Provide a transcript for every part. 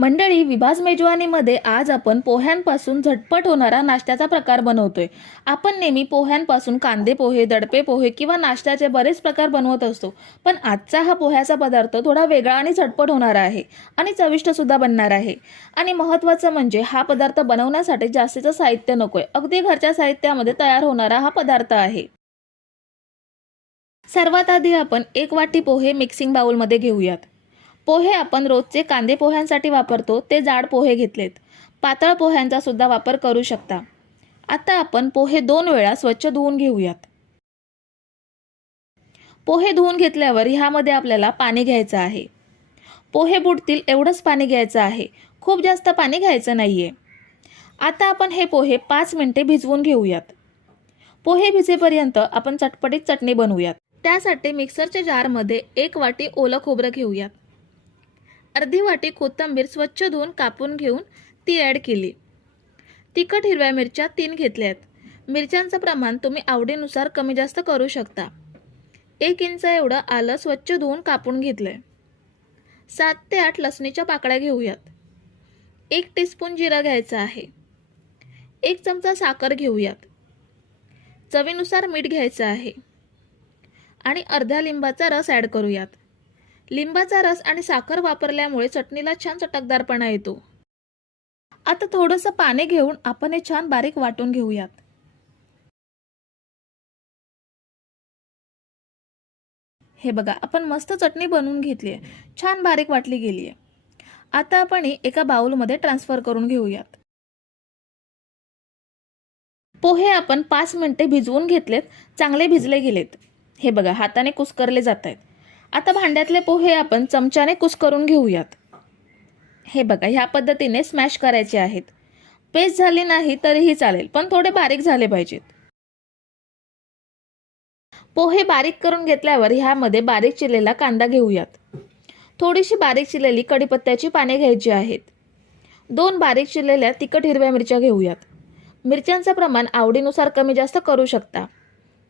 मंडळी विभाज मेजवानीमध्ये आज आपण पोह्यांपासून झटपट होणारा नाश्त्याचा प्रकार बनवतोय. आपण नेहमी पोह्यांपासून कांदे पोहे दडपे पोहे किंवा नाश्त्याचे बरेच प्रकार बनवत असतो. पण आजचा हा पोह्याचा पदार्थ थोडा वेगळा आणि झटपट होणारा आहे आणि चविष्ट सुद्धा बनणार आहे. आणि महत्त्वाचं म्हणजे हा पदार्थ बनवण्यासाठी जास्तीचं साहित्य नकोय. अगदी घरच्या साहित्यामध्ये तयार होणारा हा पदार्थ आहे. सर्वात आधी आपण एक वाटी पोहे मिक्सिंग बाउलमध्ये घेऊयात. पोहे आपण रोजचे कांदे पोह्यांसाठी वापरतो ते जाड पोहे घेतलेत. पातळ पोह्यांचा सुद्धा वापर करू शकता. आता आपण पोहे दोन वेळा स्वच्छ धुवून घेऊयात. पोहे धुवून घेतल्यावर ह्यामध्ये आपल्याला पाणी घ्यायचं आहे. पोहे बुडतील एवढंच पाणी घ्यायचं आहे. खूप जास्त पाणी घ्यायचं नाहीये. आता आपण हे पोहे पाच मिनिटे भिजवून घेऊयात. पोहे भिजेपर्यंत आपण चटपटीत चटणी बनवूयात. त्यासाठी मिक्सरच्या जारमध्ये एक वाटी ओलं खोबरं घेऊयात. अर्धी वाटी कोथिंबीर स्वच्छ धुवून कापून घेऊन ती ॲड केली. तिखट हिरव्या मिरच्या तीन घेतल्यात मिरच्यांचं प्रमाण तुम्ही आवडीनुसार कमी जास्त करू शकता. एक इंच एवढं आलं स्वच्छ धुवून कापून घेतलंय. सात ते आठ लसणीच्या पाकळ्या घेऊयात. एक टीस्पून जिरं घ्यायचं आहे. एक चमचा साखर घेऊयात. चवीनुसार मीठ घ्यायचं आहे. आणि अर्ध्या लिंबाचा रस ॲड करूयात. लिंबाचा रस आणि साखर वापरल्यामुळे चटणीला छान चटकदारपणा येतो. आता थोडंसं पाणी घेऊन आपण हे छान बारीक वाटून घेऊयात. हे बघा आपण मस्त चटणी बनवून घेतली आहे छान बारीक वाटली गेली आहे आता आपण ही एका बाउलमध्ये ट्रान्सफर करून घेऊयात. पोहे आपण पाच मिनिटे भिजवून घेतलेत चांगले भिजले गेलेत. हे बघा हाताने कुस्करले जात आहेत आता भांड्यातले पोहे आपण चमच्याने कुस्करून घेऊयात. हे बघा ह्या पद्धतीने स्मॅश करायचे आहेत. पेस्ट झाली नाही तरीही चालेल पण थोडे बारीक झाले पाहिजेत. पोहे बारीक करून घेतल्यावर ह्यामध्ये बारीक चिरलेला कांदा घेऊयात. थोडीशी बारीक चिरलेली कढीपत्त्याची पाने घ्यायची आहेत. दोन बारीक चिरलेल्या तिखट हिरव्या मिरच्या घेऊयात. मिरच्यांचं प्रमाण आवडीनुसार कमी जास्त करू शकता.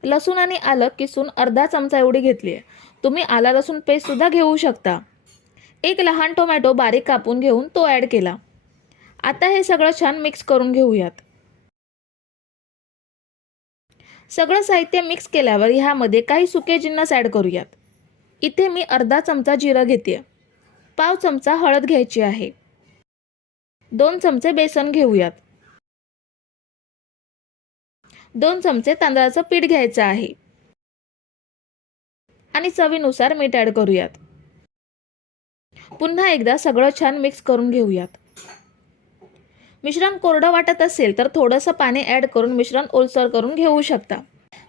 लसूण आणि आलं किसून अर्धा चमचा एवढी घेतली आहे तुम्ही आला लसूण पेस्टसुद्धा घेऊ शकता. एक लहान टोमॅटो बारीक कापून घेऊन तो ॲड केला. आता हे सगळं छान मिक्स करून घेऊयात. सगळं साहित्य मिक्स केल्यावर ह्यामध्ये काही सुके जिन्नस ॲड करूयात. इथे मी अर्धा चमचा जिरं घेते पाव चमचा हळद घ्यायची आहे. दोन चमचे बेसन घेऊयात. दोन चमचे तांदळाचं पीठ घ्यायचं आहे. आणि चवीनुसार मीठ ॲड करूयात. पुन्हा एकदा सगळं छान मिक्स करून घेऊयात. मिश्रण कोरडं वाटत असेल तर थोडंसं पाणी ॲड करून मिश्रण ओलसर करून घेऊ शकता.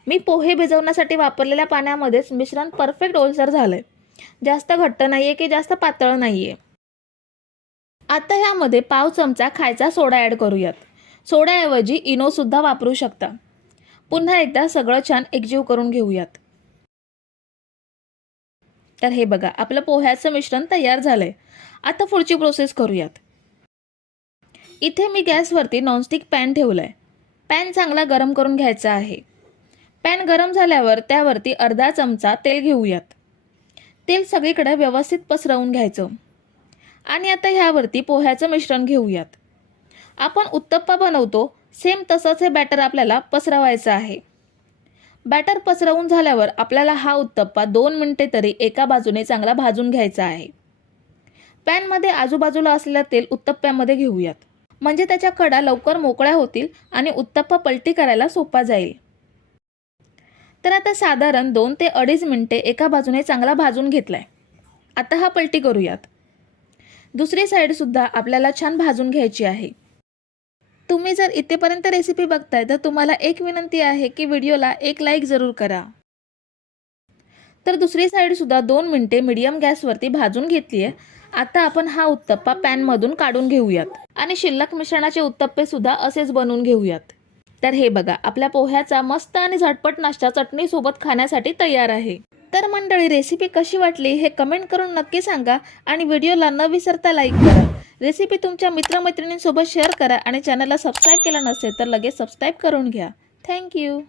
मी पोहे भिजवण्यासाठी वापरलेल्या पाण्यामध्येच मिश्रण परफेक्ट ओलसर झालंय. जास्त घट्ट नाही आहे की जास्त पातळ नाहीये. आता ह्यामध्ये पाव चमचा खायचा सोडा ॲड करूयात. सोड्याऐवजी इनोसुद्धा वापरू शकता. पुन्हा एकदा सगळं छान एकजीव करून घेऊयात. तर हे बघा आपलं पोह्याचं मिश्रण तयार झालं आहे आता पुढची प्रोसेस करूयात. इथे मी गॅसवरती नॉनस्टिक पॅन ठेवलं आहे पॅन चांगला गरम करून घ्यायचा आहे. पॅन गरम झाल्यावर त्यावरती अर्धा चमचा तेल घेऊयात. तेल सगळीकडे व्यवस्थित पसरवून घ्यायचं. आणि आता ह्यावरती पोह्याचं मिश्रण घेऊयात. आपण उत्तप्पा बनवतो सेम तसंच हे बॅटर आपल्याला पसरवायचं आहे. बॅटर पसरवून झाल्यावर आपल्याला हा उत्तप्पा दोन मिनटे तरी एका बाजूने चांगला भाजून घ्यायचा आहे. पॅनमध्ये आजूबाजूला असलेलं तेल उत्तप्प्यामध्ये घेऊयात. म्हणजे त्याच्या कडा लवकर मोकळ्या होतील आणि उत्तप्पा पलटी करायला सोपा जाईल. तर आता साधारण दोन ते अडीच मिनिटे एका बाजूने चांगला भाजून घेतलाय. आता हा पलटी करूयात. दुसरी साईडसुद्धा आपल्याला छान भाजून घ्यायची आहे. तुम्ही जर इथेपर्यंत रेसिपी बघताय तर तुम्हाला एक विनंती आहे की व्हिडिओला एक लाईक जरूर करा. तर दुसरी साईडसुद्धा दोन मिनिटे मीडियम गॅसवरती भाजून घेतली आहे आता आपण हा उत्तप्पा पॅनमधून काढून घेऊयात. आणि शिल्लक मिश्रणाचे उत्तप्पे सुद्धा असेच बनवून घेऊयात. तर हे बघा आपल्या पोह्याचा मस्त आणि झटपट नाश्ता चटणीसोबत खाण्यासाठी तयार आहे. तर मंडळी रेसिपी कशी वाटली हे कमेंट करून नक्की सांगा आणि व्हिडिओला न विसरता लाईक करा. रेसिपी तुमच्या मित्रमैत्रिणींसोबत शेअर करा आणि चॅनलला सबस्क्राईब केला नसेल तर लगेच सबस्क्राईब करून घ्या. थँक्यू